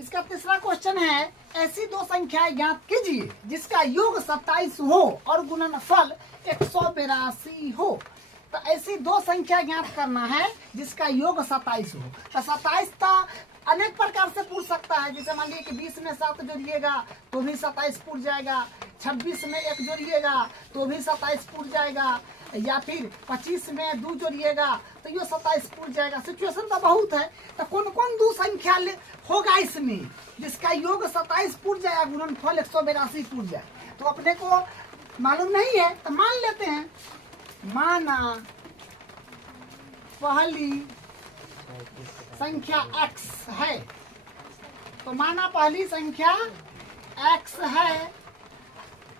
इसका तीसरा क्वेश्चन है, ऐसी दो संख्याएं ज्ञात कीजिए जिसका योग 27 हो और गुणनफल 182 हो। तो ऐसी दो संख्या ज्ञात करना है जिसका योग 27 हो। तो 27 था अनेक प्रकार से पूछ सकता है, जैसे मान लीजिए कि 20 में 7 जोड़िएगा तो भी 27 पूछ जाएगा, 26 में 1 जोड़िएगा तो भी 27 पूछ जाएगा, या फिर 25 में 2 जोड़िएगा तो ये 27 पूछ जाएगा। सिचुएशन तो बहुत है, तो कौन कौन दो संख्या होगा इसमें जिसका योग 27 पूछ जाए, गुणनफल 182 पूछ जाए। तो अपने को मालूम नहीं है तो मान लेते हैं। माना पहली संख्या x है, तो माना पहली संख्या x है,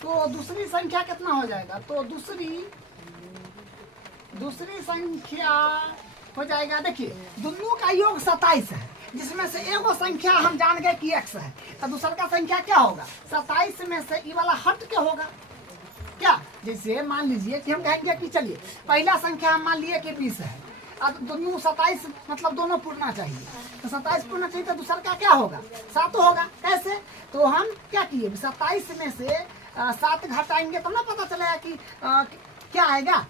तो दूसरी संख्या कितना हो जाएगा? तो दूसरी संख्या हो जाएगा, देखिए दोनों का योग 27 है, जिसमें से एगो संख्या हम जान गए कि x है, तो दूसरा का संख्या क्या होगा? 27 में से ये वाला हट के होगा क्या? जैसे मान लीजिए कि हम कहेंगे कि चलिए पहला संख्या हम मान लिए कि 20 है, अब दोनों 27 मतलब दोनों पूर्णा चाहिए, तो 27 पूर्णा चाहिए, तो दूसरा का क्या होगा? 7 होगा। कैसे? तो हम क्या किए, 27 में से 7 घटाएंगे तब ना पता चलेगा कि क्या आएगा,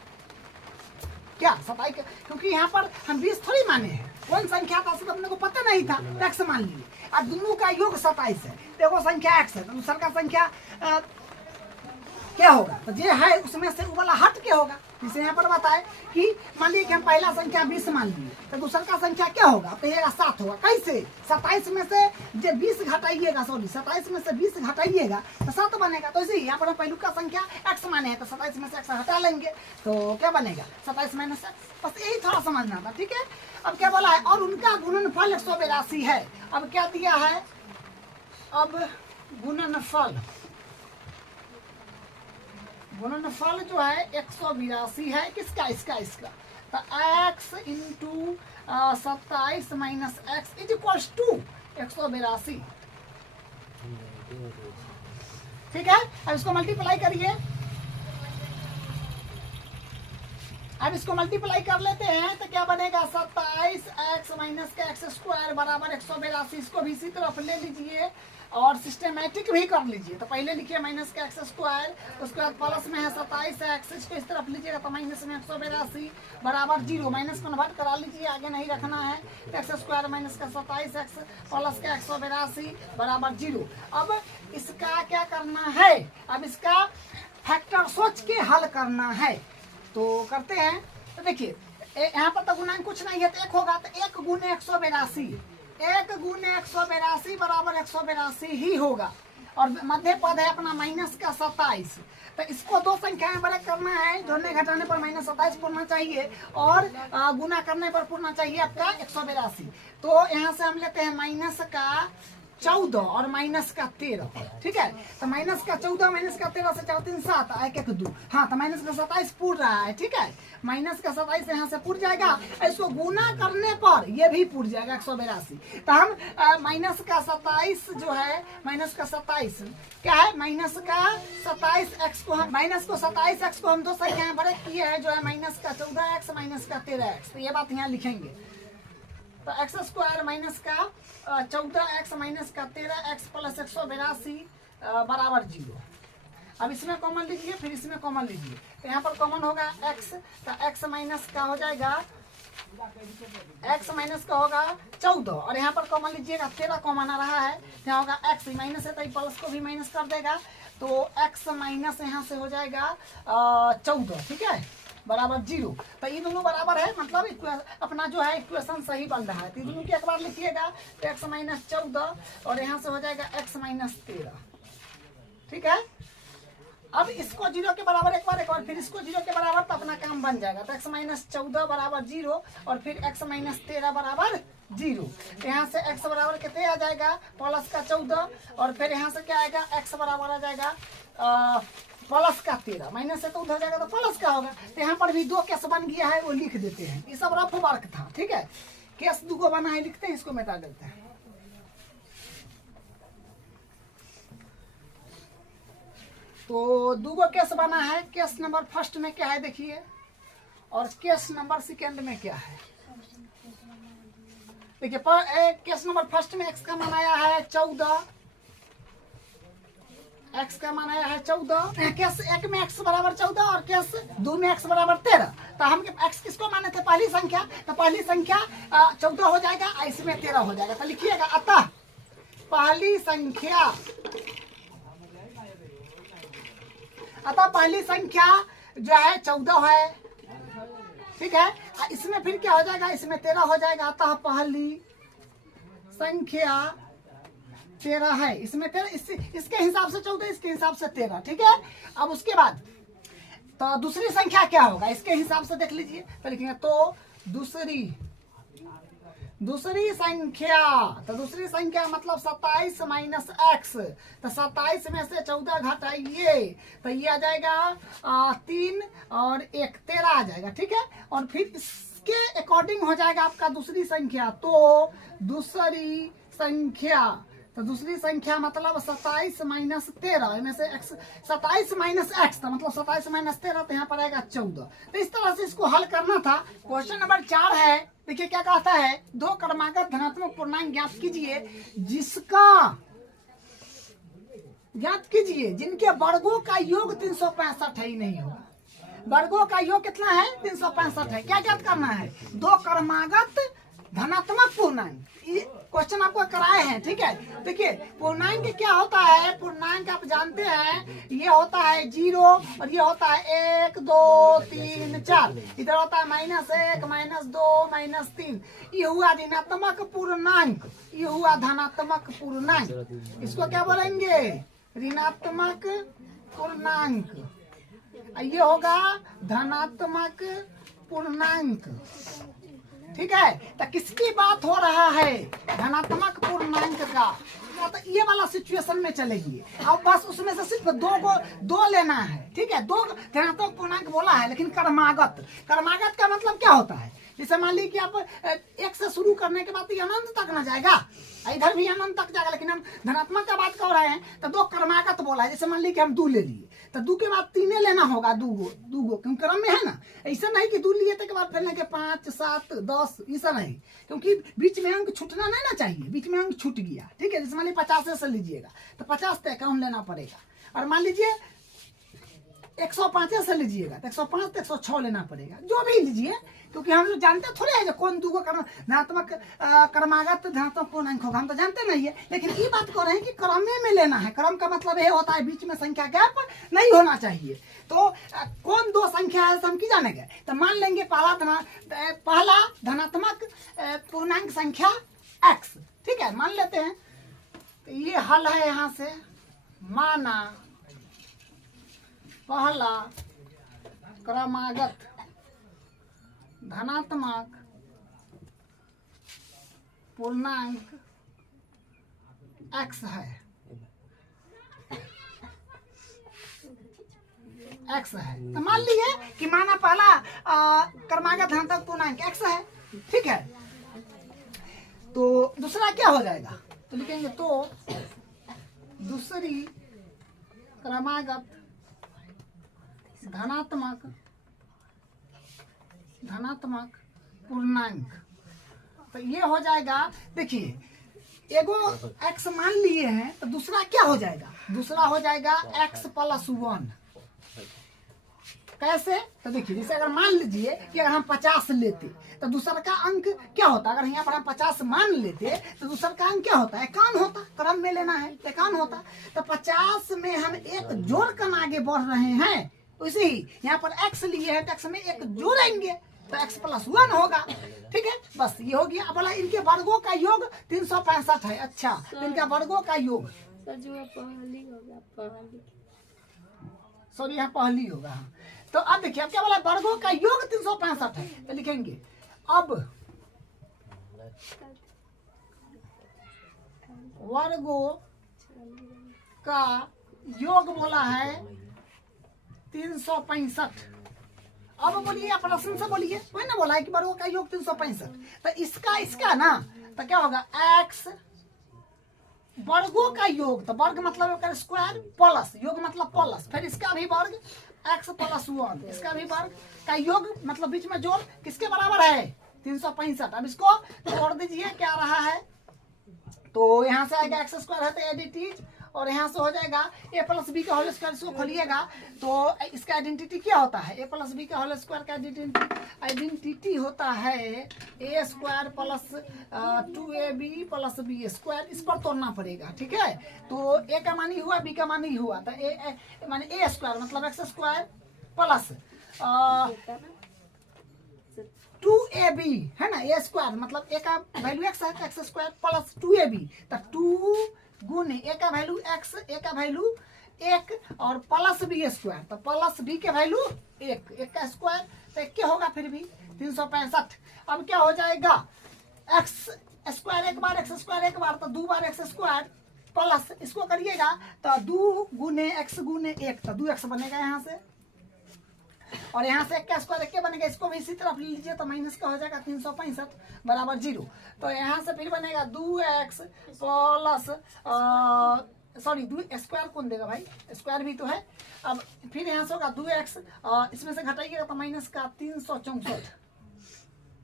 क्या 27, क्योंकि यहाँ पर हम 20 थोड़ी माने हैं, कौन संख्या था अपने को पता नहीं था, x मान लिए। अब दोनों का योग 27 है, देखो संख्या x है, तो दूसरा का संख्या क्या होगा? तो ये है उसमें से वो वाला हट के होगा। जैसे यहाँ पर बताए कि मान लीजिए कि हम पहला संख्या 20 मान लिए, तो दूसरा का संख्या क्या होगा? कहिएगा 7 होगा। कैसे? 27 में से जो 20 घटाइएगा, सॉरी 27 में से 20 घटाइएगा तो 7 बनेगा। तो इसे यहाँ पर हम पहलू का संख्या x माने हैं, तो 27 में से x हटा लेंगे तो क्या बनेगा? 27 माइनस x। बस यही थोड़ा समझना था, ठीक है। अब क्या बोला है? और उनका गुणनफल 182 है। अब क्या दिया है? अब गुणनफल जो है 182 है, किसका? इसका। तो x into 27 minus X is equals to 182, ठीक है। अब इसको मल्टीप्लाई करिए, अब इसको मल्टीप्लाई कर लेते हैं तो क्या बनेगा? 27x माइनस का एक्स स्क्वायर बराबर 182। इसको भी इसी तरफ ले लीजिए और सिस्टमेटिक भी कर लीजिए। तो पहले लिखिए माइनस का एक्स स्क्वायर, उसके बाद प्लस में है 27x, इसको इस तरफ लीजिएगा तो माइनस में 182 बराबर 0। माइनस कन्वर्ट करा लीजिए, आगे नहीं रखना है। एक्स स्क्वायर माइनस का 27x प्लस का 182 बराबर 0। अब इसका क्या करना है? अब इसका फैक्टर सोच के हल करना है, तो करते हैं। तो देखिए यहाँ पर तो गुणांक कुछ नहीं है, तो 1 होगा, तो 1 गुने 182, 1 गुने 182 बराबर 182 ही होगा। और मध्य पद है अपना माइनस का 27, तो इसको दो संख्याएं ब्रेक करना है, जोड़ने घटाने पर माइनस 27 पूर्णा चाहिए और गुना करने पर पूर्णा चाहिए आपका 182। तो यहाँ से हम लेते हैं माइनस का 14 और माइनस का 13, ठीक है। तो माइनस का 14 माइनस का 13 से 4 3 7 1 1 2, हाँ, तो माइनस का 27 पूर रहा है, ठीक है। माइनस का 27 यहाँ से पूर जाएगा, इसको गुना करने पर ये भी पूर जाएगा 182। तो हम माइनस का 27 जो है, माइनस का 27 क्या है? माइनस का 27x को हम माइनस को 27x को हम दो संख्याएं ब्रेक किए हैं, जो है माइनस का 14x माइनस का 13x। तो ये बात यहाँ लिखेंगे, तो एक्स स्क्वायर माइनस का 14x माइनस का 13x प्लस 182 बराबर 0। अब इसमें कॉमन लीजिए, फिर इसमें कॉमन लीजिए, तो यहाँ पर कॉमन होगा x, तो x माइनस का हो जाएगा, x माइनस का होगा 14 और यहाँ पर कॉमन लीजिएगा 13 कॉमन आ रहा है, यहाँ होगा x माइनस है तो प्लस को भी माइनस कर देगा, तो x माइनस यहाँ से हो जाएगा 14, ठीक है, बराबर 0। तो ये दोनों बराबर है, मतलब अपना जो है इक्वेशन सही बन रहा है। तो दोनों की एक बार लिखिएगा, तो x माइनस 14 और यहाँ से हो जाएगा x माइनस 13, ठीक है। अब इसको 0 के बराबर एक बार फिर इसको 0 के बराबर, तो अपना काम बन जाएगा। तो x माइनस 14 बराबर 0 और फिर x माइनस 13 बराबर 0। यहाँ से x बराबर कितने आ जाएगा? प्लस का 14 और फिर यहाँ से क्या आएगा? x बराबर आ जाएगा प्लस का 13, माइनस से तो उधर जाएगा तो प्लस का होगा। तो यहाँ पर भी 2 केस बन गया है, वो लिख देते हैं। ये सब रफ वर्क था, ठीक है। केस 2 को बना है, लिखते हैं, इसको मिटा देते हैं। तो 2 केस बना है। केस नंबर फर्स्ट में क्या है देखिए, और केस नंबर सेकेंड में क्या है। देखिए केस नंबर फर्स्ट में x का मान आया है 14, x का मान आया है 14। केस एक में x बराबर 14 और केस 2 में x बराबर 13। तो हम x किसको माने थे? पहली संख्या। तो पहली संख्या 14 हो जाएगा, इसमें 13 हो जाएगा। तो लिखिएगा अतः पहली संख्या जो है 14 है, ठीक है। इसमें फिर क्या हो जाएगा? इसमें 13 हो जाएगा। अतः पहली संख्या 13 है, इसमें 13, इसके हिसाब से 14, इसके हिसाब से 13, ठीक है। अब उसके बाद तो दूसरी संख्या क्या होगा इसके हिसाब से देख लीजिए। तो लिखेंगे तो दूसरी संख्या, तो दूसरी संख्या मतलब 27 माइनस x। तो 27 में से 14 घटाइए तो ये आ जाएगा 3 और 1 13 आ जाएगा, ठीक है। और फिर इसके अकॉर्डिंग हो जाएगा आपका दूसरी संख्या। तो दूसरी संख्या मतलब 27 माइनस 13 में से x, 27 माइनस x तो मतलब 27 माइनस 13, तो यहाँ पर आएगा 14। तो इस तरह से इसको हल करना था। क्वेश्चन नंबर 4 है, देखिए क्या कहता है, दो क्रमागत धनात्मक पूर्णांक ज्ञात कीजिए जिनके वर्गों का योग 365 है ही नहीं होगा। वर्गों का योग कितना है? 365 है। क्या ज्ञात करना है? दो क्रमागत धनात्मक पूर्णांक। क्वेश्चन आपको कराए हैं, ठीक है। देखिए पूर्णांक क्या होता है? पूर्णांक आप जानते हैं ये होता है 0 और ये होता है 1 2 3 4। इधर होता है -1 -2 -3। ये हुआ ऋणात्मक पूर्णांक, ये हुआ धनात्मक पूर्णांक। इसको क्या बोलेंगे? ऋणात्मक पूर्णांक। ये होगा धनात्मक पूर्णांक, ठीक है। तो किसकी बात हो रहा है? धनात्मक पूर्णांक का। तो ये वाला सिचुएशन में चलेगी। अब बस उसमें से सिर्फ दो लेना है, ठीक है। दो धनात्मक पूर्णांक बोला है, लेकिन क्रमागत का मतलब क्या होता है? जैसे मान लीजिए कि आप 1 से शुरू करने के बाद ये अनंत तक ना जाएगा, इधर भी अनंत तक जाएगा, लेकिन हम धनात्मक का बात कर रहे हैं। तो दो क्रमागत बोला है। जैसे मान लीजिए कि हम 2 ले लिए, तो 2 के बाद 3 लेना होगा, 2 गो क्योंकि क्रम में है ना। ऐसा नहीं कि 2 लिए के बाद फिर लेंगे 5 7 10, ऐसा नहीं, क्योंकि बीच में अंक छूटना नहीं ना चाहिए। बीच में अंक छूट गया, ठीक है। जैसे मान लीजिए 50 से लीजिएगा तो 50 तक अकाउंट लेना पड़ेगा। और मान लीजिए 105 से लीजिएगा तो 105 से 106 लेना पड़ेगा। जो भी लीजिए, क्योंकि हम लोग जानते थोड़े है जो कौन 2 गो धनात्मक क्रमागत धनात्मक पूर्णांक होगा, हम तो जानते नहीं है। लेकिन ये बात कर रहे हैं कि क्रम में लेना है। क्रम का मतलब ये होता है बीच में संख्या गैप नहीं होना चाहिए। तो कौन 2 संख्या है हम की जानेंगे। तो मान लेंगे पहला धनात्मक पूर्णांक संख्या x, ठीक है, मान लेते हैं। तो ये हल है। यहाँ से माना पहला क्रमागत धनात्मक पूर्णांक x है, तो मान लिए कि माना पहला क्रमागत धनात्मक पूर्णांक x है, ठीक है। तो दूसरा क्या हो जाएगा? तो लिखेंगे तो दूसरी क्रमागत धनात्मक पूर्णांक। तो ये हो जाएगा। देखिए एगो x मान लिए हैं, तो दूसरा क्या हो जाएगा? दूसरा हो जाएगा x + 1। कैसे? तो देखिए जैसे अगर मान लीजिए कि अगर हम 50 लेते तो दूसरा का अंक क्या होता? अगर यहाँ पर हम 50 मान लेते तो दूसरा का अंक क्या होता? 51 होता। क्रम में लेना है, 51 होता। तो 50 में हम एक जोड़ कर आगे बढ़ रहे हैं। उसी ही यहाँ पर x लिए है तो x में एक जोड़ेंगे तो x + 1 होगा, ठीक है। बस ये हो गया। बोला इनके वर्गों का योग 365 है। अच्छा, तो इनका वर्गों का योग सॉरी यहाँ पहली होगा। तो अब देखिए अब क्या बोला? वर्गों का योग 365 है। तो लिखेंगे अब वर्गों का योग बोला है 365। अब बोलिए प्रश्न से बोलिए, वही ना बोला है कि वर्गों का योग 365। तो इसका ना तो क्या होगा? x वर्गों का योग, तो वर्ग मतलब स्क्वायर प्लस योग मतलब प्लस, फिर इसका भी वर्ग x + 1, इसका भी वर्ग का योग मतलब बीच में जोड़ किसके बराबर है? 365। अब इसको तोड़ दीजिए, क्या रहा है, तो यहाँ से आएगा एक्स स्क्वायर है तो एडिटीज, और यहाँ से हो जाएगा ए प्लस बी का होल स्क्वायर। इसको खोलिएगा तो इसका आइडेंटिटी क्या होता है, ए प्लस बी का होल स्क्वायर का आइडेंटिटी होता है A square plus 2ab plus B square. इस पर तोड़ना पड़ेगा, ठीक है। तो ए का मान ही हुआ, बी का मान ही हुआ, तो ए माने ए स्क्वायर मतलब एक्स स्क्वायर प्लस 2ab है ना, ए स्क्वायर मतलब ए का वैल्यू एक्स है, एक्स स्क्वायर प्लस 2ab, तो 2 गुने ए का वैल्यू एक्स, ए का वैल्यू 1 और प्लस बी स्क्वायर, तो प्लस बी के वैल्यू 1, 1 का स्क्वायर तो 1 क्या होगा फिर भी 365। अब क्या हो जाएगा, एक्स स्क्वायर एक बार, एक्स स्क्वायर एक बार, तो 2 बार एक्स स्क्वायर प्लस इसको करिएगा तो 2 गुने एक्स गुने 1, तो 2x बनेगा यहाँ से, और यहाँ से 1 का स्क्वायर 1 बनेगा। इसको भी इसी तरफ ले लीजिए तो माइनस का हो जाएगा 365 बराबर 0। तो यहाँ से फिर बनेगा 2x प्लस सॉरी 2 स्क्वायर कौन देगा भाई, स्क्वायर भी तो है। अब फिर यहाँ से होगा 2x, इसमें से घटाइएगा तो माइनस का 364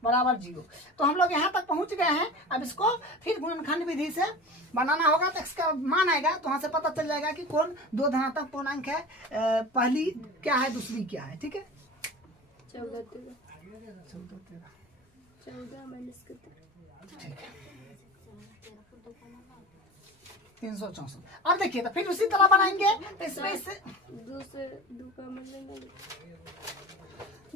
बराबर 0। तो हम लोग यहाँ तक पहुँच गए हैं। अब इसको फिर गुणनखंड विधि से बनाना होगा, तो इसका मान आएगा तो वहाँ से पता चल जाएगा कि कौन दो धनात्मक पूर्णांक है, पहली क्या है दूसरी क्या है, ठीक है। 14 माइनस 364। अब देखिए तो फिर उसी तरह बनाएंगे, तो इसमें इससे 2 से 2 का मतलब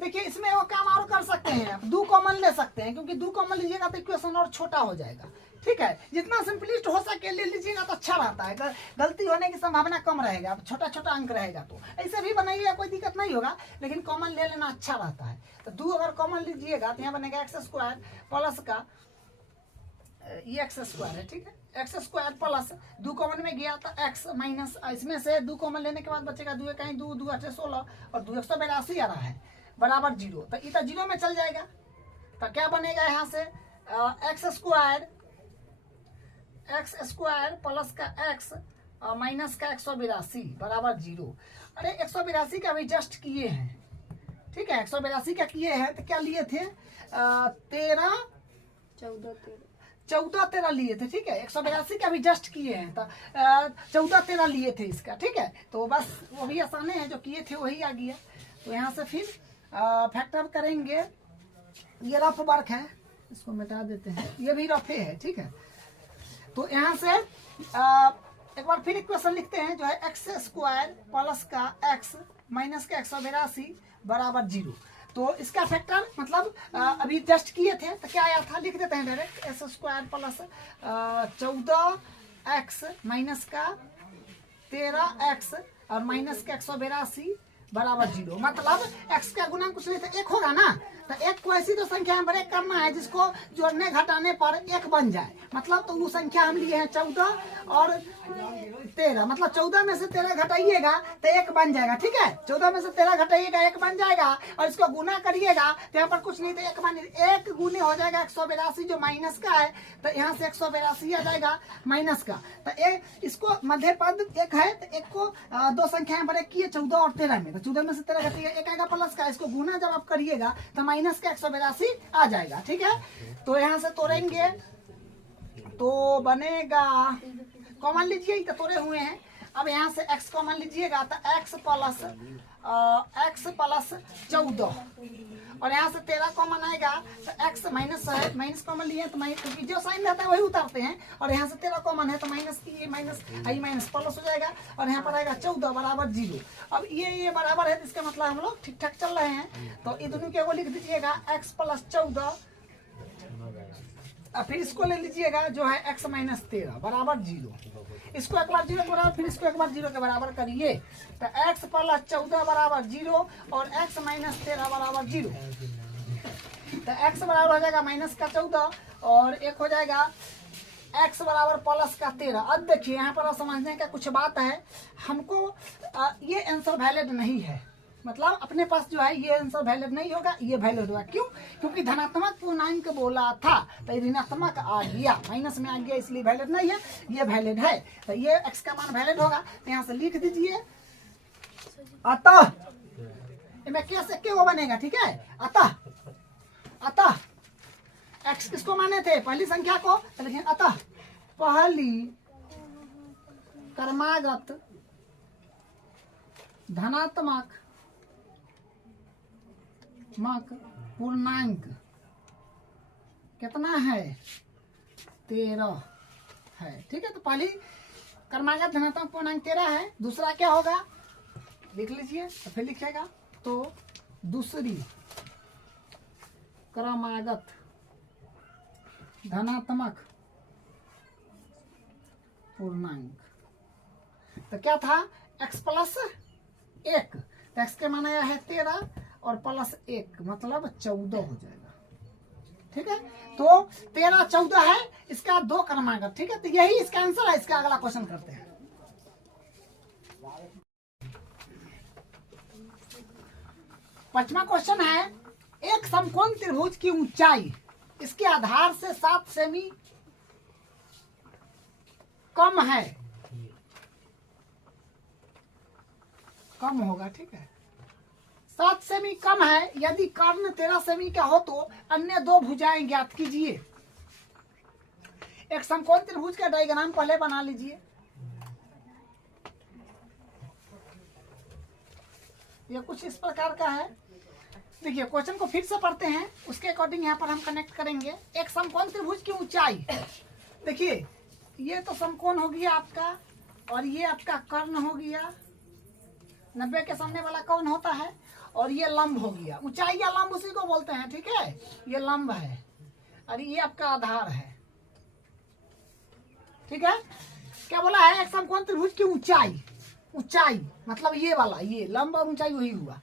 देखिए इसमें वो काम और कर सकते हैं, आप 2 कॉमन ले सकते हैं, क्योंकि 2 कॉमन लीजिएगा तो इक्वेशन और छोटा हो जाएगा, ठीक है। जितना सिंपलिस्ट हो सके ले लीजिएगा तो अच्छा रहता है, गलती होने की संभावना कम रहेगा, छोटा छोटा अंक रहेगा तो ऐसे भी बनाइएगा कोई दिक्कत नहीं होगा, लेकिन कॉमन ले लेना अच्छा रहता है। तो 2 अगर कॉमन लीजिएगा तो यहाँ बनेगा एक्स स्क्वायर प्लस का ये एक्स स्क्वायर है, ठीक है, एक्स स्क्वायर प्लस 2 कॉमन में गया तो एक्स माइनस, इसमें से 2 कॉमन लेने के बाद बचेगा 2 कहीं 2 2 8 16 और 2 182 आ रहा है बराबर 0। तो ये तो 0 में चल जाएगा, तो क्या बनेगा यहाँ से एक्स स्क्वायर प्लस का एक्स माइनस का 182 बराबर 0। अरे 182 का भी जस्ट किए हैं, ठीक है, 182 का किए हैं तो क्या लिए थे 14 13 लिए थे, ठीक है। 182 का भी जस्ट किए हैं तो 14 13 लिए थे इसका, ठीक है। तो बस वो भी आसाने हैं, जो किए थे वही आ गया। तो यहाँ से फिर फैक्टर करेंगे, ये रफ वर्क है, इसको मिटा देते हैं, ये भी रफे है, ठीक है। तो यहाँ से एक बार फिर इक्वेशन लिखते हैं, जो है एक्स स्क्वायर प्लस का एक्स माइनस का 182 बराबर 0। तो इसका फैक्टर मतलब अभी जस्ट किए थे तो क्या आया था, लिख देते हैं direct, x square plus 14x minus का 13x और माइनस का 182 बराबर 0। मतलब x का गुना कुछ नहीं तो 1 होगा ना, तो 1 को ऐसी तो संख्या में ब्रेक करना है जिसको जोड़ने घटाने पर 1 बन जाए। मतलब तो वो संख्या हम लिए हैं 14 और 13, मतलब 14 में से 13 घटाइएगा तो 1 बन जाएगा, ठीक है। 14 में से 13 घटाइएगा 1 बन जाएगा, और इसको गुना करिएगा तो यहाँ पर कुछ नहीं तो 1 बन, 1 गुने हो जाएगा 182 जो माइनस का है, तो यहाँ से 182 आ जाएगा माइनस का। तो इसको मध्य पद 1 है तो 1 को 2 संख्याएं ब्रेक किए 14 और 13 में, तो 14 में से 13 घटाइएगा 1 आएगा प्लस का, इसको गुना जब आप करिएगा तो माइनस का 182 आ जाएगा, ठीक है। तो यहाँ से तोड़ेंगे तो बनेगा, कॉमन लीजिए, तो तोड़े हुए हैं। अब यहाँ से x कॉमन लीजिएगा तो x प्लस 14 और यहाँ से 13 कॉमन आएगा तो x माइनस है, माइनस कॉमन लिए तो क्योंकि जो साइन रहता है वही उतारते हैं, और यहाँ से 13 कॉमन है तो माइनस की माइनस आई माइनस प्लस हो जाएगा, और यहाँ पर आएगा 14 बराबर 0। अब ये बराबर है, इसका मतलब हम लोग ठीक ठाक चल रहे हैं। तो ये दोनों के को लिख दीजिएगा x प्लस 14, फिर इसको ले लीजिएगा जो है x माइनस 13 बराबर 0। इसको एक बार 0 के बराबर, फिर इसको एक बार 0 के बराबर करिए तो x प्लस 14 बराबर 0 और x माइनस 13 बराबर 0। तो x बराबर हो जाएगा माइनस का 14 और 1 हो जाएगा x बराबर प्लस का 13। अब देखिए यहाँ पर समझने का कुछ बात है, हमको ये आंसर वैलिड नहीं है, मतलब अपने पास जो है ये आंसर वैलिड नहीं होगा, ये वैलिड होगा। क्यों? क्योंकि धनात्मक पूर्णांक बोला था तो ऋणात्मक आ गया, माइनस में आ गया, इसलिए वैलिड नहीं है, ये वैलिड है। तो ये x का मान वैलिड होगा, तो यहाँ से लिख दीजिए अतः, इसमें कैसे क्यों बनेगा, ठीक है। अतः एक्स किसको माने थे, पहली संख्या को। तो लिखें अतः पहली क्रमागत धनात्मक पूर्णांक कितना है, 13 है। ठीक है, तो पहली क्रमागत धनात्मक पूर्णांक 13 है। दूसरा क्या होगा लिख लीजिए, तो फिर लिखेगा तो दूसरी क्रमागत धनात्मक पूर्णांक, तो क्या था x प्लस 1, तो x के माना यह है 13 और प्लस 1 मतलब 14 हो जाएगा। ठीक है, तो 13 14 है, इसका 2 क्रमागत। ठीक है, तो यही इसका आंसर है। इसका अगला क्वेश्चन करते हैं। पांचवा क्वेश्चन है, एक समकोण त्रिभुज की ऊंचाई इसके आधार से 7 सेमी कम है, कम होगा। ठीक है, 7 सेमी कम है यदि कर्ण 13 सेमी का हो तो अन्य 2 भुजाएं ज्ञात कीजिए। एक समकोण त्रिभुज का डायग्राम पहले बना लीजिए। ये कुछ इस प्रकार का है। देखिए, क्वेश्चन को फिर से पढ़ते हैं, उसके अकॉर्डिंग यहाँ पर हम कनेक्ट करेंगे। एक समकोण त्रिभुज की ऊंचाई, देखिए ये तो समकोण हो गया आपका, और ये आपका कर्ण हो गया, 90 के सामने वाला कौन होता है, और ये लंब हो गया। ऊंचाई या लंब उसी को बोलते हैं। ठीक है, ये लंब है और ये आपका आधार है। ठीक है, क्या बोला है, एक समकोण त्रिभुज की ऊंचाई, ऊंचाई मतलब ये वाला, ये लंब और ऊंचाई वही हुआ,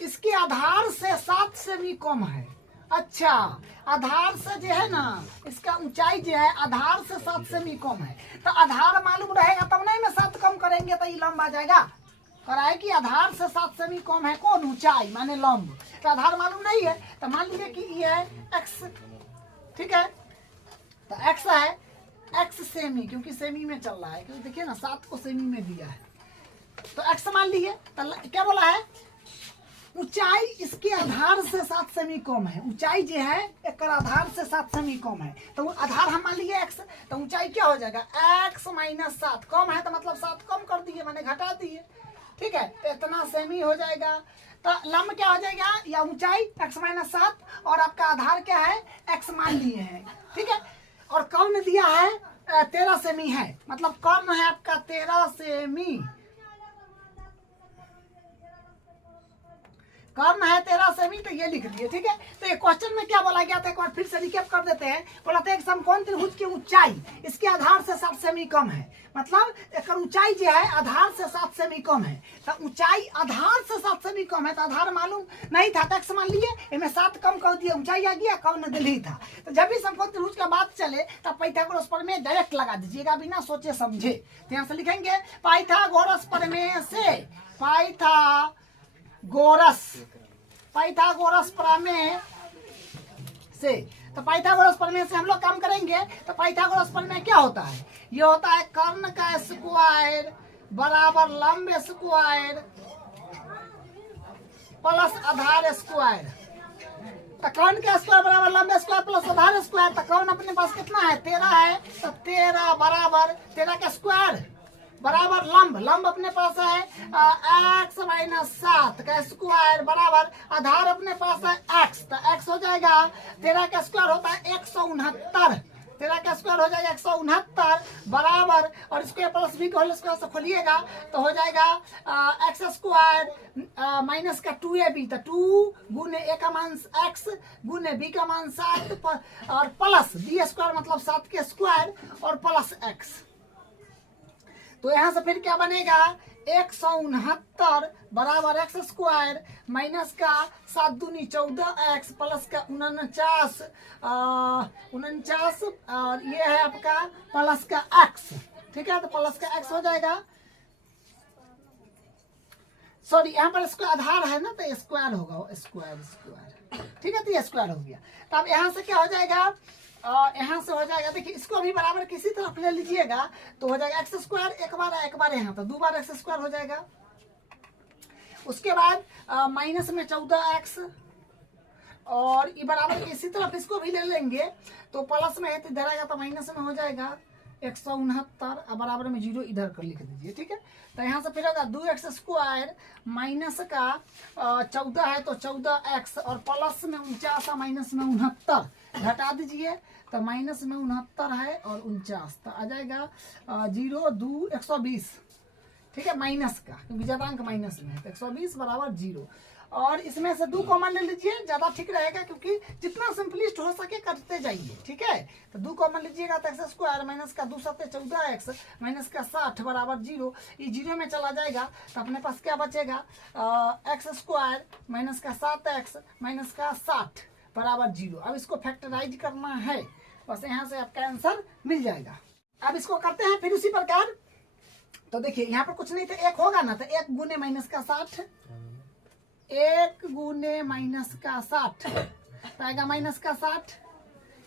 इसके आधार से 7 सेमी कम है। अच्छा, आधार से जो है ना, इसका ऊंचाई जो है आधार से 7 सेमी कम है, तो आधार मालूम रहेगा तब नहीं में 7 कम करेंगे तो ये लंब आ जाएगा। कराए कि आधार से 7 सेमी कम है कौन, ऊंचाई माने लंब, तो आधार मालूम नहीं है, तो मान लीजिए कि ये है x। ठीक है, तो x है, x सेमी, क्योंकि सेमी में चल रहा है, क्योंकि देखिए ना 7 को सेमी में दिया है, तो x मान लीजिए। तो क्या बोला है, ऊंचाई इसके आधार से 7 सेमी कम है। ऊंचाई जो है एक आधार से 7 सेमी कम है, तो आधार हम मान लिए x, तो ऊंचाई क्या हो जाएगा, x माइनस 7, कम है तो मतलब 7 कम कर दिए, मैंने घटा दिए। ठीक है, तो इतना सेमी हो जाएगा। तो लंब क्या हो जाएगा, या ऊंचाई x माइनस 7, और आपका आधार क्या है, x मान लिए हैं। ठीक है, और कर्ण दिया है 13 सेमी है, मतलब कर्ण है आपका 13 सेमी, कर्ण है 13 सेमी, तो ये लिख दिए। ठीक है, तो ये क्वेश्चन में क्या बोला गया था, एक बार फिर से रिकैप कर देते हैं। बोला था एक समकोण त्रिभुज की ऊंचाई इसके आधार से 7 सेमी कम है, मतलब एक ऊंचाई जो है आधार से 7 सेमी कम है, तो ऊंचाई आधार से 7 सेमी कम है, तो आधार मालूम नहीं था, x मान लिए, इनमें 7 कम कर दिया, ऊंचाई आ गया, कर्ण दिल ही था। तो जब भी समकोण त्रिभुज का बात चले तब पाइथागोरस प्रमेय डायरेक्ट लगा दीजिएगा बिना सोचे समझे। तो यहाँ से लिखेंगे पाइथागोरस प्रमेय से, पाइथागोरस प्रमेय से, तो पाइथागोरस प्रमेय से हम लोग काम करेंगे। तो पाइथागोरस प्रमेय क्या होता है, ये होता है कर्ण का स्क्वायर बराबर लंब स्क्वायर प्लस आधार स्क्वायर। तो कर्ण का स्क्वायर बराबर लंब स्क्वायर प्लस आधार स्क्वायर, तो कर्ण अपने पास कितना है, 13 है, तो 13 बराबर 13 का स्क्वायर बराबर लंब, लंब अपने पास है x माइनस 7 का स्क्वायर बराबर आधार अपने पास है x, तो x हो जाएगा 13 का स्क्वायर होता है 169, 13 का स्क्वायर हो जाएगा 169 बराबर, और इसको प्लस b को होल स्क्वायर से खोलिएगा तो हो जाएगा x स्क्वायर माइनस का 2ab, तो 2 गुने a का मान x गुने b का मान 7 और प्लस b स्क्वायर मतलब 7 के स्क्वायर और प्लस x। तो यहाँ से फिर क्या बनेगा, 169 बराबर एक्स स्क्वायर माइनस का 7 दूनी 14x प्लस का 49 और ये है आपका प्लस का x। ठीक है, तो प्लस का x हो जाएगा, सॉरी यहाँ पर इसका आधार है ना, तो स्क्वायर होगा, स्क्वायर। ठीक है, तो ये स्क्वायर हो गया। तो अब यहाँ से क्या हो जाएगा, यहाँ से हो जाएगा, देखिए इसको भी बराबर किसी तरफ ले लीजिएगा तो हो जाएगा एक्स स्क्वायर, एक बार यहाँ, तो 2 बार एक्स स्क्वायर हो जाएगा। उसके बाद माइनस में 14x और ये बराबर इसी तरफ इसको भी ले लेंगे, तो प्लस में है तो इधर आएगा तो माइनस में हो जाएगा 169 और बराबर में 0 इधर कर लिख दीजिए। ठीक है, तो यहाँ से फिर होगा 2x² माइनस का 14 है तो 14x और प्लस में 49 और माइनस में 69 घटा दीजिए, तो माइनस में 69 है और 49, तो आ जाएगा 0 2 120। ठीक है, माइनस का क्योंकि ज्यादांक माइनस में है तो 120 बराबर 0। और इसमें से 2 कॉमन ले लीजिए, ज्यादा ठीक रहेगा क्योंकि जितना सिंपलिस्ट हो सके करते जाइए। ठीक है, तो 2 कॉमन लीजिएगा तो x² माइनस का 2 7 14x माइनस का 60 बराबर 0। ये 0 में चला जाएगा तो अपने पास क्या बचेगा, x² माइनस का 7x माइनस का 60 बराबर 0। अब इसको फैक्टराइज करना है, बस यहाँ से आपका आंसर मिल जाएगा। अब इसको करते हैं फिर उसी प्रकार। तो देखिए यहाँ पर कुछ नहीं तो 1 होगा ना, तो 1 गुने माइनस का 60, 1 गुने माइनस का 60 तो आएगा माइनस का 60,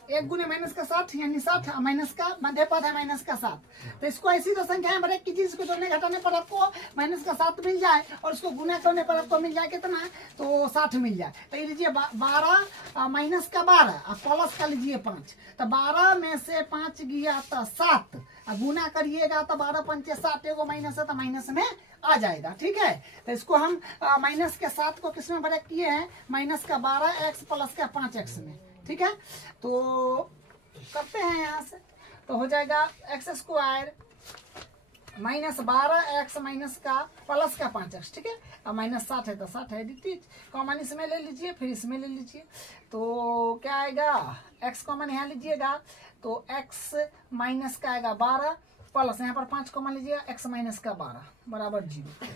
1 गुने माइनस का 60 यानी 60 माइनस का मध्य पद है माइनस का 7। तो इसको ऐसी तो संख्या ब्रेक कीजिए, इसको जोड़ने घटाने पर आपको माइनस का 7 मिल जाए और उसको गुना करने पर आपको मिल जाए कितना, तो 60 मिल जाए। तो ये लीजिए 12 माइनस का 12 और प्लस का लीजिए 5, तो 12 में से 5 गया तो 7 और गुना करिएगा तो 12 पंचे 60 एगो माइनस है तो माइनस में आ जाएगा। ठीक है, तो इसको हम माइनस के 7 को किस में ब्रेक किए हैं, माइनस का 12x प्लस का 5x में। ठीक है, तो करते हैं यहाँ से, तो हो जाएगा x² माइनस 12x माइनस का प्लस का 5x। ठीक है, अब माइनस 60 है तो 60 है डी, कॉमन इसमें ले लीजिए फिर इसमें ले लीजिए, तो क्या आएगा, x कॉमन यहाँ लीजिएगा तो x माइनस का आएगा 12 प्लस यहाँ पर 5 कॉमन लीजिएगा x माइनस का 12 बराबर 0।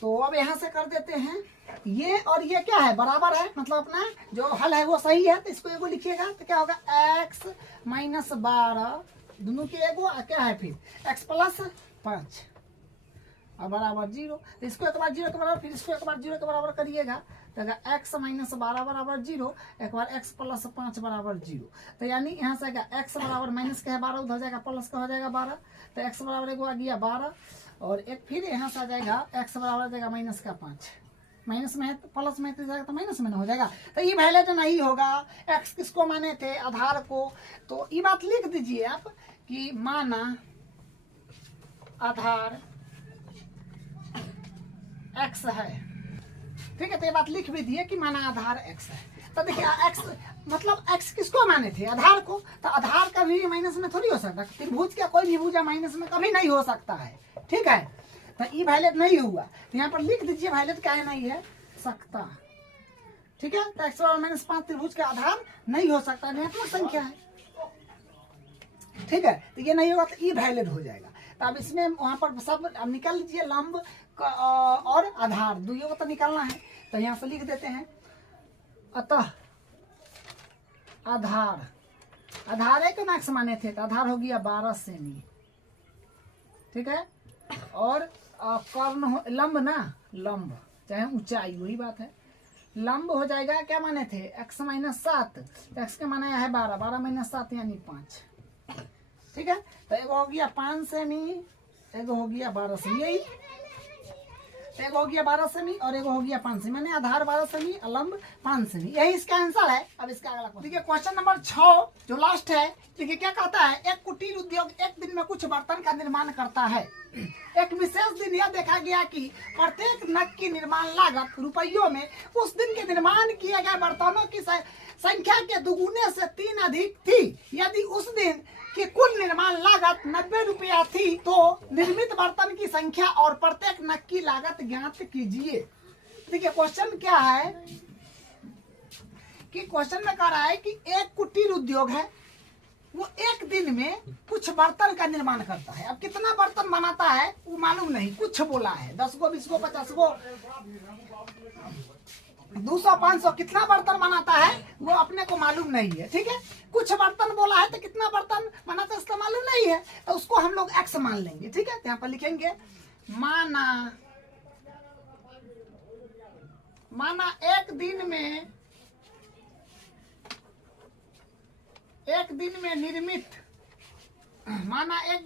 तो अब यहाँ से कर देते हैं, ये और ये क्या है, बराबर है, मतलब अपना जो हल है वो सही है, तो इसको एगो लिखिएगा तो क्या होगा x माइनस 12 दोनों के एगो क्या है फिर x प्लस 5 और बराबर 0। तो इसको एक बार 0 के बराबर फिर इसको एक बार 0 के बराबर करिएगा तो x माइनस 12 बराबर 0, एक बार x प्लस 5 बराबर 0। तो यानी यहाँ से आएगा x बराबर माइनस का है 12 उधर जाएगा प्लस का हो जाएगा 12, तो x बराबर एगो आ गया 12 और एक फिर यहाँ से आ जाएगा x बराबर आ जाएगा माइनस का 5, माइनस में है तो प्लस में जाएगा तो माइनस में ना हो जाएगा, तो ये वैलिड नहीं होगा। x किसको माने थे, आधार को, तो ये बात लिख दीजिए आप कि माना आधार x है। ठीक है, तो ये बात लिख भी दिए कि माना आधार x है। तो देखिए x मतलब x किसको माने थे, आधार को, तो आधार का भी माइनस में थोड़ी हो सकता, त्रिभुज का कोई भी भुजा माइनस में कभी नहीं हो सकता है। ठीक है, तो ये वैलिड नहीं हुआ, तो यहाँ पर लिख दीजिए वैलिड क्या है, नहीं है सकता। ठीक है, तो x बराबर माइनस 5 त्रिभुज का आधार नहीं हो सकता, ऋणात्मक संख्या है। ठीक है, तो ये नहीं होगा तो ये वैलिड हो जाएगा। तो अब इसमें वहां पर सब निकाल लीजिए, लंब और आधार दोनों को तो निकालना है, तो यहाँ से लिख देते हैं अतः आधार है तो x माने थे, तो आधार हो गया 12 सेमी। ठीक है, और कर्ण लंब ना, लंब चाहे ऊंचाई वही बात है, लंब हो जाएगा क्या माने थे x माइनस 7, तो x का माना है 12, 12 माइनस 7 यानी 5। ठीक है, तो एगो हो गया 5 सेमी, एगो हो गया 12 सेमी, यही एगो हो गया 12 सेमी और एगो हो गया 5 सेमी, मैंने आधार 12 सेमी लंब 5 सेमी, यही इसका आंसर है। अब इसका अगला क्वेश्चन देखिए, क्वेश्चन नंबर 6 जो लास्ट है। देखिए क्या कहता है, एक कुटीर उद्योग एक दिन में कुछ बर्तन का निर्माण करता है। एक विशेष दिन यह देखा गया कि प्रत्येक नग की निर्माण लागत रुपयों में उस दिन के निर्माण किए गए बर्तनों की संख्या के दुगुने से 3 अधिक थी। यदि उस दिन की कुल निर्माण लागत 90 रुपया थी तो निर्मित बर्तन की संख्या और प्रत्येक नग की लागत ज्ञात कीजिए। देखिए क्वेश्चन क्या है कि क्वेश्चन में कह रहा है कि एक कुटीर उद्योग है, वो एक दिन में कुछ बर्तन का निर्माण करता है। अब कितना बर्तन बनाता है वो मालूम नहीं, कुछ बोला है 10 गो 20 गो 50 गो 200 500 कितना बर्तन बनाता है वो अपने को मालूम नहीं है। ठीक है, कुछ बर्तन बोला है तो कितना बर्तन बनाता है इसका मालूम नहीं है, तो उसको हम लोग x मान लेंगे। ठीक है, यहाँ पर लिखेंगे माना एक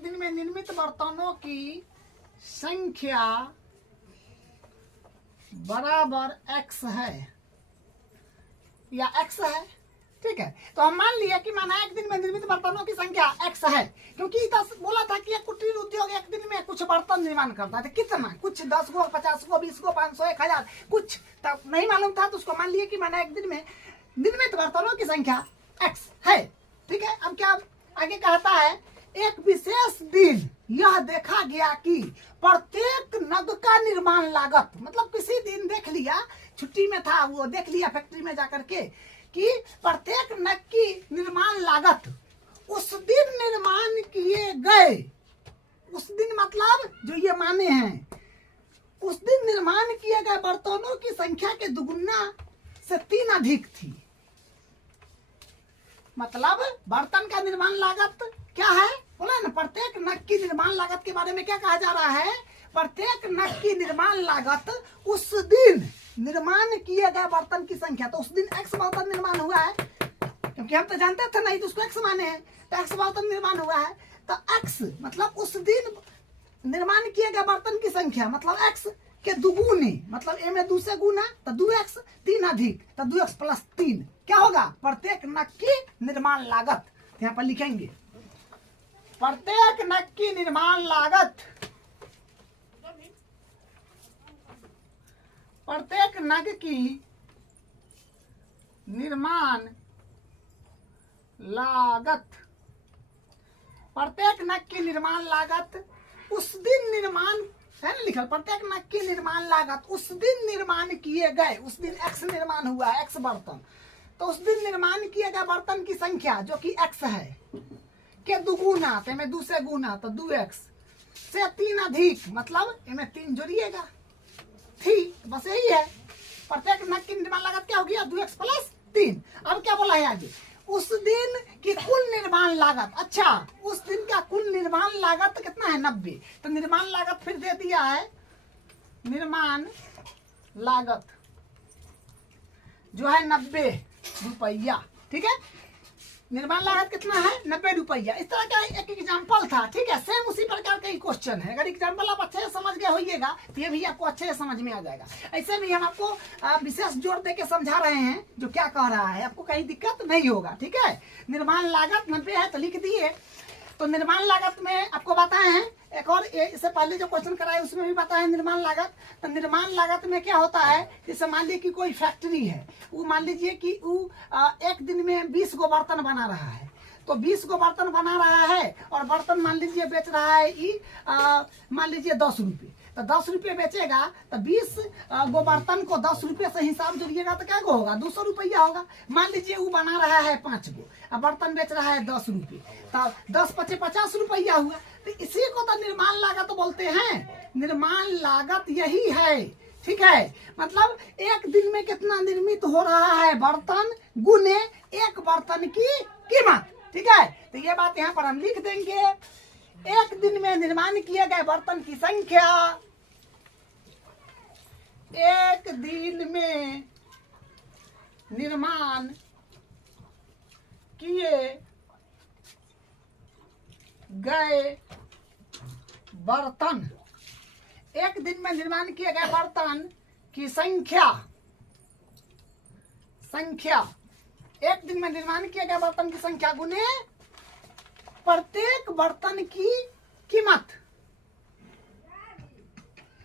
दिन में निर्मित बर्तनों की संख्या बराबर x है। या x है, ठीक है। तो हम मान लिया कि माना एक दिन में निर्मित बर्तनों की संख्या x है, क्योंकि बोला था कि एक कुटीर उद्योग एक दिन में कुछ बर्तन निर्माण करता है। कितना, कुछ 10 गो, 50 गो, 20 गो, 500, 1000, कुछ तब नहीं मालूम था, तो उसको मान लिया कि माना एक दिन में निर्मित बर्तनों की संख्या x है, ठीक है। अब क्या आगे कहता है, एक विशेष दिन यह देखा गया कि प्रत्येक नग का निर्माण लागत, मतलब किसी दिन देख लिया, छुट्टी में था वो, देख लिया फैक्ट्री में जाकर के कि प्रत्येक नग की निर्माण लागत उस दिन निर्माण किए गए, उस दिन मतलब जो ये माने हैं, उस दिन निर्माण किए गए बर्तनों की संख्या के दुगुना से 3 अधिक थी। मतलब बर्तन का निर्माण लागत क्या है, बोला ना, प्रत्येक नग की निर्माण लागत के बारे में क्या कहा जा रहा है, प्रत्येक नग की निर्माण लागत उस दिन निर्माण किए गए बर्तन की संख्या, तो उस दिन x बर्तन निर्माण हुआ है, क्योंकि हम तो जानते थे नहीं, तो उसको x माने हैं, तो x बर्तन निर्माण हुआ है, तो x मतलब उस दिन निर्माण किए गए बर्तन की संख्या मतलब x के दुगुने, मतलब a में 2 से गुना तो 2x, 3 अधिक तो 2x प्लस 3 क्या होगा, प्रत्येक नग की निर्माण लागत। यहाँ पर लिखेंगे प्रत्येक नग की निर्माण लागत, प्रत्येक नग की निर्माण लागत, प्रत्येक नग की निर्माण लागत उस दिन निर्माण है ना लिखल, प्रत्येक नग की निर्माण लागत उस दिन निर्माण किए गए, उस दिन x निर्माण हुआ है, x बर्तन, तो उस दिन निर्माण किए गए बर्तन की संख्या जो कि x है के दुगुना, तो में 2 से गुना तो 2x से 3 अधिक, मतलब इनमें 3 जोड़िएगा, थी, बस यही है। प्रत्येक नग की निर्माण लागत क्या होगी, 2x प्लस 3। अब क्या बोला है आगे, उस दिन की कुल निर्माण लागत, अच्छा उस दिन का कुल निर्माण लागत कितना है, 90, तो निर्माण लागत फिर दे दिया है, निर्माण लागत जो है 90 रुपया, ठीक है। निर्माण लागत कितना है, 90 रुपया। इस तरह का एक एग्जाम्पल था, ठीक है, सेम उसी प्रकार का ही क्वेश्चन है। अगर एग्जाम्पल आप अच्छे से समझ गए होइएगा तो ये भी आपको अच्छे से समझ में आ जाएगा। ऐसे भी हम आपको विशेष जोर दे के समझा रहे हैं जो क्या कह रहा है, आपको कहीं दिक्कत नहीं होगा, ठीक है। निर्माण लागत 90 है तो लिख दिए। तो निर्माण लागत में आपको बताए हैं, एक और इससे पहले जो क्वेश्चन कराए उसमें भी बताया निर्माण लागत। तो निर्माण लागत में क्या होता है, जैसे मान लीजिए कि कोई फैक्ट्री है, वो मान लीजिए कि वो एक दिन में 20 गो बर्तन बना रहा है, तो 20 गो बर्तन बना रहा है और बर्तन मान लीजिए बेच रहा है मान लीजिए 10 रुपये, तो 10 रुपये बेचेगा तो 20 गो बर्तन को 10 रुपये से हिसाब जोड़िएगा तो क्या गो होगा, 200 रुपया होगा। मान लीजिए वो बना रहा है 5 गो और बर्तन बेच रहा है 10 रुपये, तो 10 पचे 50 रुपया हुआ। तो इसी को तो निर्माण लागत बोलते हैं। निर्माण लागत यही है, ठीक है। मतलब एक दिन में कितना निर्मित हो रहा है बर्तन गुने एक बर्तन की कीमत, ठीक है। तो ये बात यहाँ पर हम लिख देंगे, एक दिन में निर्माण किए गए बर्तन की संख्या, एक दिन में निर्माण किए गए बर्तन, एक दिन में निर्माण किए गए बर्तन की संख्या, एक दिन में निर्माण किए गए बर्तन की संख्या गुने प्रत्येक बर्तन की कीमत,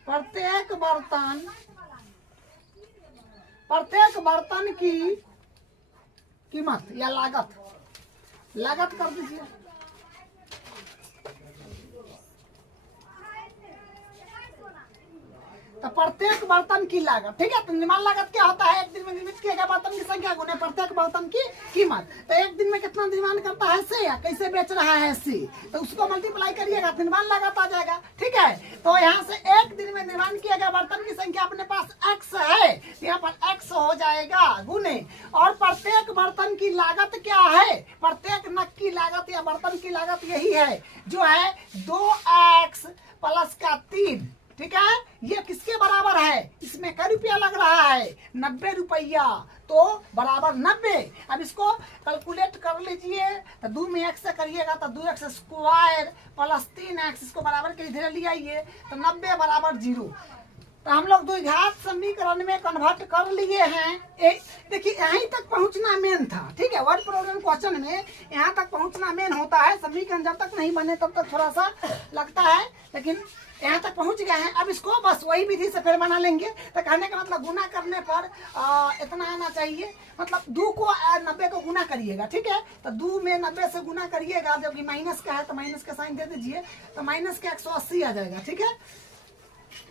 प्रत्येक बर्तन की कीमत या लागत कर दीजिए। तो प्रत्येक बर्तन की लागत, ठीक है। तो निर्माण लागत क्या होता है, एक दिन में निर्मित किए गए बर्तन की संख्या गुने प्रत्येक बर्तन की कीमत। तो एक दिन में कितना निर्माण करता है से, या कैसे बेच रहा है से, तो उसको मल्टीप्लाई करिएगा तो निर्माण लागत आ जाएगा, ठीक है। तो यहाँ से एक दिन में निर्माण किए गए बर्तन की संख्या अपने पास x है, तो यहाँ पर x हो जाएगा गुने, और प्रत्येक बर्तन की लागत क्या है, प्रत्येक नग की लागत या बर्तन की लागत यही है जो है 2x प्लस का 3, ठीक है। ये किसके बराबर है, इसमें क्या रुपया लग रहा है, 90 रुपया, तो बराबर 90। अब इसको कैलकुलेट कर लीजिए, तो 2 में x से करिएगा तो 2x स्क्वायर प्लस 3x, इसको बराबर के इधर ले आइए तो 90 बराबर 0। तो हम लोग द्विघात समीकरण में कन्वर्ट कर लिए हैं। देखिए यहीं तक पहुंचना मेन था, ठीक है। वर्ड प्रॉब्लम क्वेश्चन में यहाँ तक पहुंचना मेन होता है। समीकरण जब तक नहीं बने तब तक थोड़ा सा लगता है, लेकिन यहाँ तक पहुंच गए हैं। अब इसको बस वही विधि से फिर बना लेंगे। तो कहने का मतलब गुना करने पर इतना आना चाहिए, मतलब 2 को 90 को गुना करिएगा, ठीक है। तो 2 में 90 से गुना करिएगा, जबकि माइनस का है तो माइनस का साइन दे दीजिए, तो माइनस का 180 आ जाएगा, ठीक है।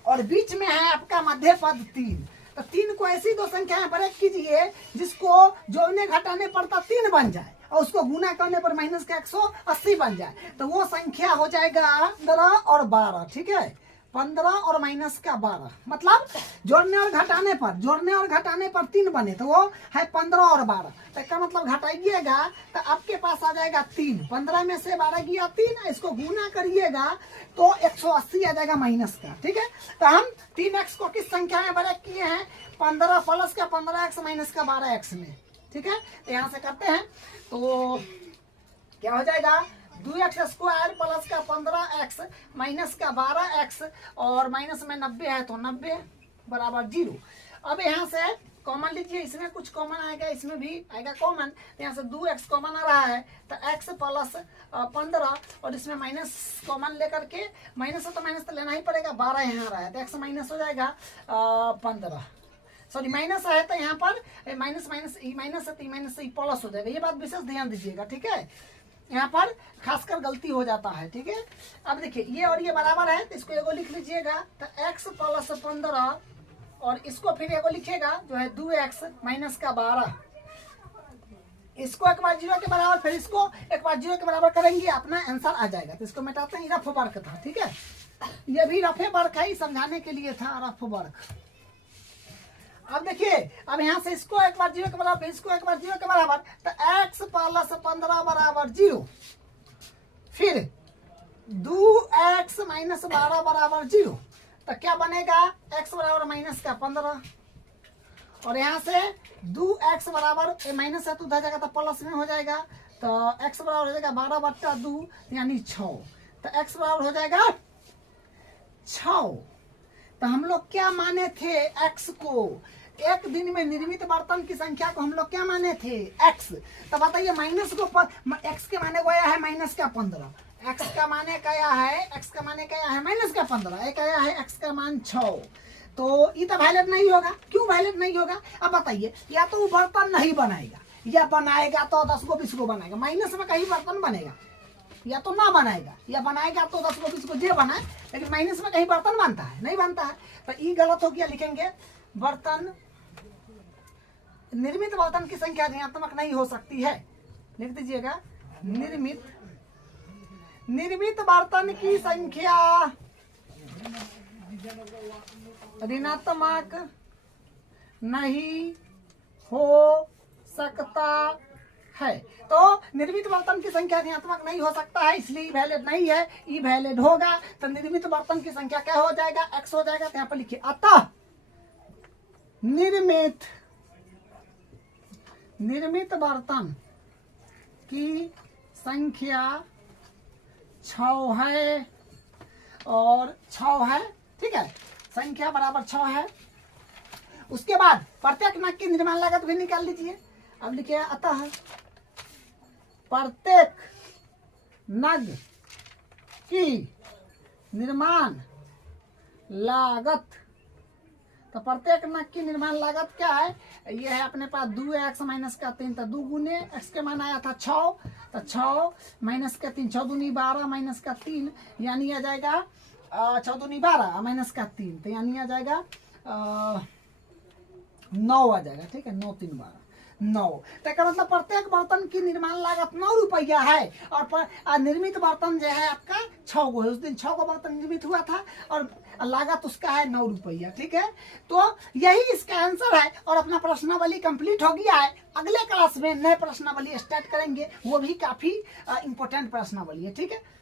और बीच में है आपका मध्य पद 3। तो 3 को ऐसी दो संख्याएं ब्रेक कीजिए जिसको जोड़ने घटाने पर 3 बन जाए और उसको गुना करने पर माइनस का 180 बन जाए। तो वो संख्या हो जाएगा 15 और 12, ठीक है। 15 और माइनस का 12, मतलब जोड़ने और घटाने पर 3 बने, तो वो है 15 और 12। तो इसका मतलब घटाइएगा तो आपके पास आ जाएगा 3। 15 में से 12 गया 3, इसको गुना करिएगा तो 180 आ जाएगा माइनस का, ठीक है। तो हम 3x को किस संख्या में ब्रेक किए हैं? 15 प्लस का 15x माइनस का 12x में, ठीक है। तो यहाँ से करते हैं तो क्या हो जाएगा? 2x स्क्वायर प्लस का 15x माइनस का 12x और माइनस में 90 है तो 90 बराबर 0। अब यहाँ से कॉमन लीजिए, इसमें कुछ कॉमन आएगा, इसमें भी आएगा कॉमन। यहाँ से 2x कॉमन आ रहा है तो x प्लस 15 और इसमें माइनस कॉमन लेकर के माइनस तो माइनस तो लेना ही पड़ेगा, 12 यहाँ आ रहा है तो x माइनस हो जाएगा 15। सॉरी माइनस है तो यहाँ पर माइनस माइनस ई माइनस है तो ई माइनस ई प्लस हो जाएगा। ये बात विशेष ध्यान दीजिएगा, ठीक है। यहाँ पर खासकर गलती हो जाता है, ठीक है। अब देखिए ये और ये बराबर है तो इसको एगो लिख लीजिएगा, तो x प्लस 15 और इसको फिर एगो लिखिएगा जो है 2x माइनस का 12। इसको एक बार 0 के बराबर, फिर इसको एक बार 0 के बराबर करेंगे, अपना आंसर आ जाएगा। तो इसको मिटाते हैं, रफ वर्क था, ठीक है। ये भी रफे वर्क है, समझाने के लिए था रफ वर्क। अब देखिए, अब यहाँ से इसको एक बार 0 के बराबर, इसको एक बार 0 के बराबर, तो x प्लस 15 बराबर 0, फिर 2x माइनस 12 बराबर 0। तो क्या बनेगा? x बराबर माइनस का 15 और यहाँ से 2x बराबर माइनस है तो उधर जाएगा तो प्लस में हो जाएगा, तो x बराबर हो जाएगा 12/2 यानी 6। तो x बराबर हो जाएगा 6। तो हम लोग क्या माने थे? x को एक दिन में निर्मित बर्तन की संख्या को हम लोग क्या माने थे? x। तो बताइए माइनस को x के माने को आया है माइनस का 15, x का माने क्या है? x का माने क्या है? माइनस का 15, एक आया है x का मान 6। तो ये तो वैलिड नहीं होगा। क्यों वैलिड नहीं होगा? अब बताइए, या तो वो बर्तन नहीं बनाएगा या बनाएगा तो 10 को 20 को बनाएगा। माइनस में कहीं बर्तन बनेगा, या तो ना बनाएगा या बनाएगा तो 10 को 20 को जे बनाए, लेकिन माइनस में कहीं बर्तन बनता है? नहीं बनता है। तो ये गलत हो गया। लिखेंगे बर्तन, निर्मित बर्तन की संख्या ऋणात्मक नहीं हो सकती है। लिख दीजिएगा निर्मित बर्तन की संख्या ऋणात्मक नहीं हो सकता है। तो निर्मित बर्तन की संख्या ऋणात्मक नहीं हो सकता है, इसलिए वैलिड नहीं है। ई वैलिड होगा तो निर्मित बर्तन की संख्या क्या हो जाएगा? x हो जाएगा। तो यहाँ पर लिखिए, अतः निर्मित बर्तन की संख्या 6 है और 6 है, ठीक है। संख्या बराबर 6 है। उसके बाद प्रत्येक नग की निर्माण लागत भी निकाल लीजिए। अब लिखिए, अतः प्रत्येक नग की निर्माण लागत, तो प्रत्येक नग की निर्माण लागत क्या है? ये है अपने पास 2x माइनस का 3, तो 2 गुने x के मान आया था 6, तो 6 माइनस का 3, 6 दूनी 12 माइनस का 3 यानी आ जाएगा 6 दूनी 12 माइनस का 3, तो यानी आ जाएगा 9 आ जाएगा, ठीक है। 9 3 12 9। तो मतलब प्रत्येक बर्तन की निर्माण लागत 9 रुपया है और निर्मित बर्तन जो है आपका 6 गो है। उस दिन 6 गो बर्तन निर्मित हुआ था और लागत उसका है 9 रुपया, ठीक है। तो यही इसका आंसर है और अपना प्रश्नावली कंप्लीट हो गया है। अगले क्लास में नए प्रश्नावली स्टार्ट करेंगे, वो भी काफी इंपॉर्टेंट प्रश्नावली है, ठीक है।